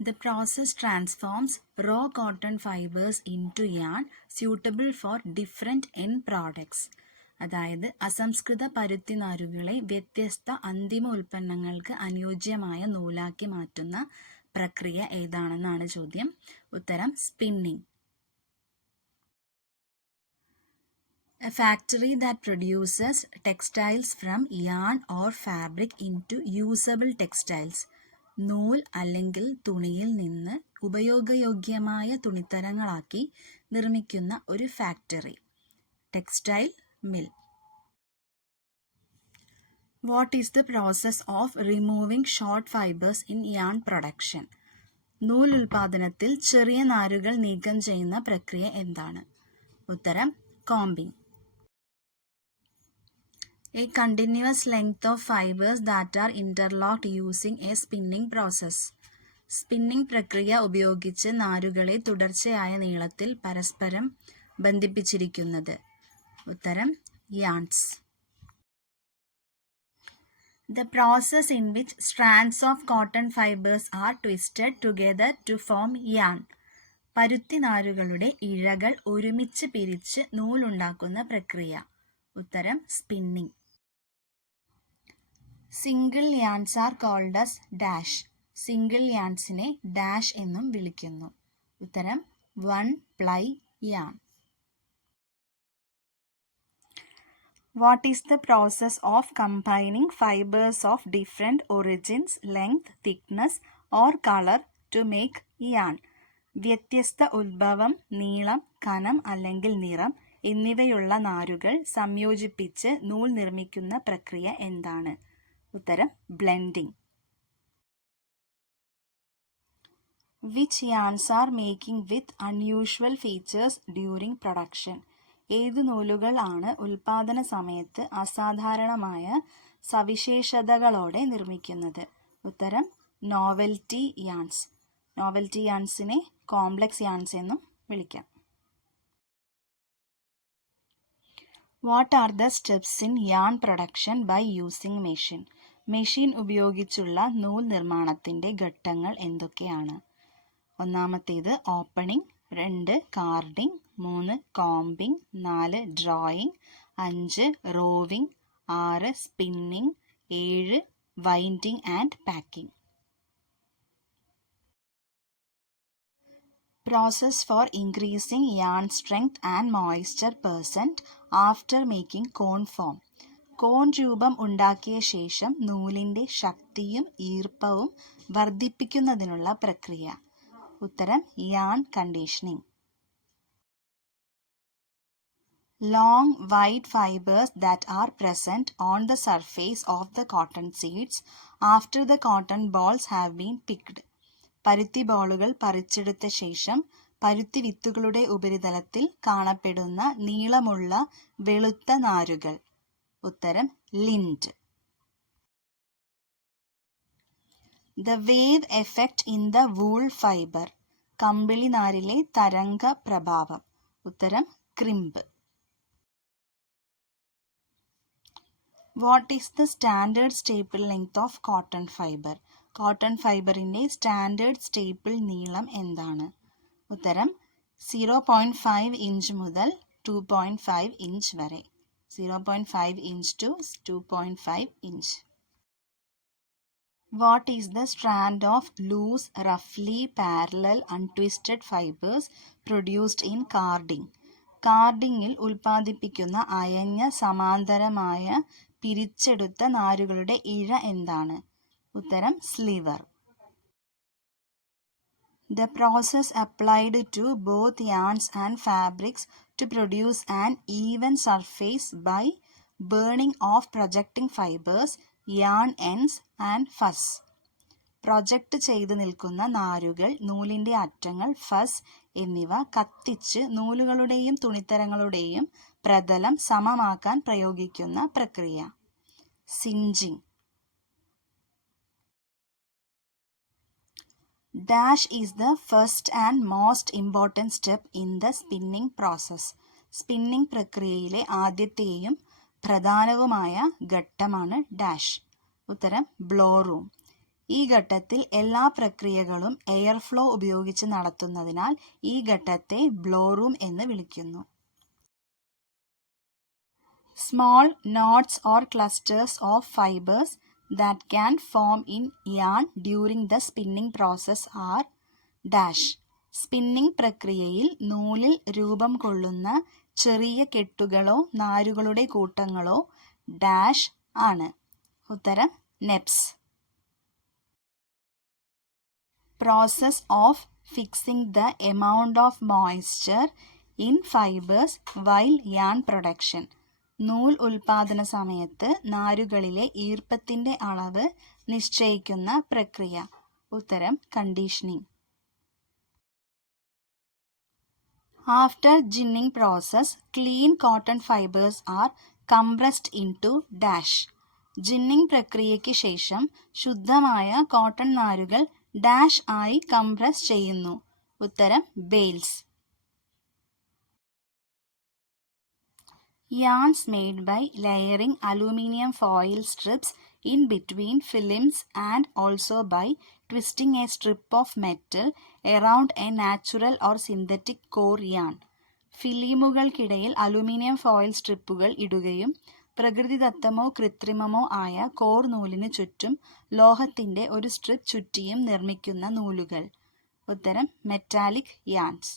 The process transforms raw cotton fibers into yarn suitable for different end products. അതായത് അസംസ്കൃത പരുത്തി നാരുകളെ വ്യത്യസ്ത അന്തിമ ഉൽപ്പന്നങ്ങൾക്ക് അനുയോജ്യമായ നൂലാക്കി മാറ്റുന്ന പ്രക്രിയ ഏതാണെന്നാണ് ചോദ്യം. ഉത്തരം spinning. A factory that produces textiles from yarn or fabric into usable textiles. നൂൽ അല്ലെങ്കിൽ തുണിയിൽ നിന്ന് ഉപയോഗയോഗ്യമായ തുണിത്തരങ്ങളാക്കി നിർമ്മിക്കുന്ന ഒരു factory. Textile mill. What is the process of removing short fibres in yarn production? നൂൽ ഉൽപാദനത്തിൽ ചെറിയ നാരുകൾ നീക്കം ചെയ്യുന്ന പ്രക്രിയ എന്താണ്? ഉത്തരം combing. A continuous length of fibers that are interlocked using a spinning process. Spinning പ്രക്രിയ ഉപയോഗിച്ച് നാരുകളെ തുടർച്ചയായ നീളത്തിൽ പരസ്പരം ബന്ധിപ്പിച്ചിരിക്കുന്നത്. ഉത്തരം yarns. The process in which strands of cotton fibers are twisted together to form yarn. പരുത്തി നാരുകളുടെ ഇഴകൾ ഒരുമിച്ച് പിരിച്ച് നൂലുണ്ടാക്കുന്ന പ്രക്രിയ. ഉത്തരം spinning. Single yarns are called as dash. Single യാൺസിനെ ഡാഷ് എന്നും വിളിക്കുന്നു. ഉത്തരം one ply yarn. What is the process of combining fibres of different origins, length, thickness or colour to make yarn? വ്യത്യസ്ത ഉത്ഭവം, നീളം, കനം അല്ലെങ്കിൽ നിറം എന്നിവയുള്ള നാരുകൾ സംയോജിപ്പിച്ച് നൂൽ നിർമ്മിക്കുന്ന പ്രക്രിയ എന്താണ്? ഉത്തരം blending. Which yarns are making with unusual features during production? ഏതു നൂലുകൾ ആണ് ഉൽപാദന സമയത്ത് അസാധാരണമായ സവിശേഷതകളോടെ നിർമ്മിക്കുന്നത്? ഉത്തരം നോവൽറ്റി യാൺസ്. നോവൽറ്റി യാൺസിനെ കോംപ്ലക്സ് യാൺസ് എന്നും വിളിക്കാം. What are the steps in yarn production by using machine? Machine ഉപയോഗിച്ചുള്ള നൂൽ നിർമ്മാണത്തിൻ്റെ ഘട്ടങ്ങൾ എന്തൊക്കെയാണ്? ഒന്നാമത്തേത് opening, 2 carding, 3 combing, 4 drawing, 5 roving, 6 spinning, 7 winding and packing. Process for increasing yarn strength and moisture percent after making cone form. കോൺ രൂപം ഉണ്ടാക്കിയ ശേഷം നൂലിൻ്റെ ശക്തിയും ഈർപ്പവും വർദ്ധിപ്പിക്കുന്നതിനുള്ള പ്രക്രിയ. ഉത്തരം yarn conditioning. Long white fibers that are present on the surface of the cotton seeds after the cotton balls have been picked. പരുത്തി ബോളുകൾ പറിച്ചെടുത്ത ശേഷം പരുത്തി വിത്തുകളുടെ ഉപരിതലത്തിൽ കാണപ്പെടുന്ന നീളമുള്ള വെളുത്ത നാരുകൾ. ഉത്തരം Lindt. The wave effect in the wool fiber. കമ്പിളി നാരിലെ തരംഗ പ്രഭാവം. ഉത്തരം crimp. What is the standard staple length of cotton fiber? Cotton ഫൈബറിൻ്റെ സ്റ്റാൻഡേർഡ് സ്റ്റേപ്പിൾ നീളം എന്താണ്? ഉത്തരം 0.5 ഇഞ്ച് മുതൽ 2.5 ഇഞ്ച് വരെ. 0.5 inch to 2.5 inch. What is the strand of loose, റഫ്ലി parallel untwisted fibres produced in carding? കാർഡിങ്ങിൽ ഉൽപ്പാദിപ്പിക്കുന്ന അയഞ്ഞ സമാന്തരമായ പിരിച്ചെടുത്ത നാരുകളുടെ ഇഴ എന്താണ്? ഉത്തരം sliver. The process applied to both yarns and fabrics to produce an even surface by burning off projecting fibers, yarn ends and fuss. Project ചെയ്ത് നിൽക്കുന്ന നാരുകൾ, നൂലിൻ്റെ അറ്റങ്ങൾ, ഫസ് എന്നിവ കത്തിച്ച് നൂലുകളുടെയും തുണിത്തരങ്ങളുടെയും പ്രതലം സമമാക്കാൻ പ്രയോഗിക്കുന്ന പ്രക്രിയ. സിഞ്ചിങ്. Dash is the first and most important step in the spinning process. Spinning പ്രക്രിയയിലെ ആദ്യത്തെയും പ്രധാനവുമായ ഘട്ടമാണ് ഡാഷ്. ഉത്തരം ബ്ലോ റൂം. ഈ ഘട്ടത്തിൽ എല്ലാ പ്രക്രിയകളും എയർ ഫ്ലോ ഉപയോഗിച്ച് നടത്തുന്നതിനാൽ ഈ ഘട്ടത്തെ ബ്ലോ റൂം എന്ന് വിളിക്കുന്നു. Small knots or clusters of fibers that can form in yarn during the spinning process are dash. Spinning പ്രക്രിയയിൽ നൂലിൽ രൂപം കൊള്ളുന്ന ചെറിയ കെട്ടുകളോ നാരുകളുടെ കൂട്ടങ്ങളോ ഡാഷ് ആണ്. ഉത്തരം നെപ്സ്. Process of fixing the amount of moisture in fibers while yarn production. നൂൽ ഉൽപാദന സമയത്ത് നാരുകളിലെ ഈർപ്പത്തിന്റെ അളവ് നിശ്ചയിക്കുന്ന പ്രക്രിയ. ഉത്തരം conditioning. After ginning process, clean cotton fibers are compressed into dash. ജിന്നിംഗ് പ്രക്രിയയ്ക്ക് ശേഷം ശുദ്ധമായ കോട്ടൺ നാരുകൾ ഡാഷ് ആയി കംപ്രസ് ചെയ്യുന്നു. ഉത്തരം Biles. Yarns made by layering aluminium foil strips in between films and also by twisting a strip of metal around a natural or synthetic core yarn. ഫിലിമുകൾക്കിടയിൽ aluminium foil strips ഇടുകയും പ്രകൃതിദത്തമോ കൃത്രിമമോ ആയ core നൂലിന് ചുറ്റും ലോഹത്തിന്റെ ഒരു strip ചുറ്റിയും നിർമ്മിക്കുന്ന നൂലുകൾ. ഉത്തരം metallic yarns.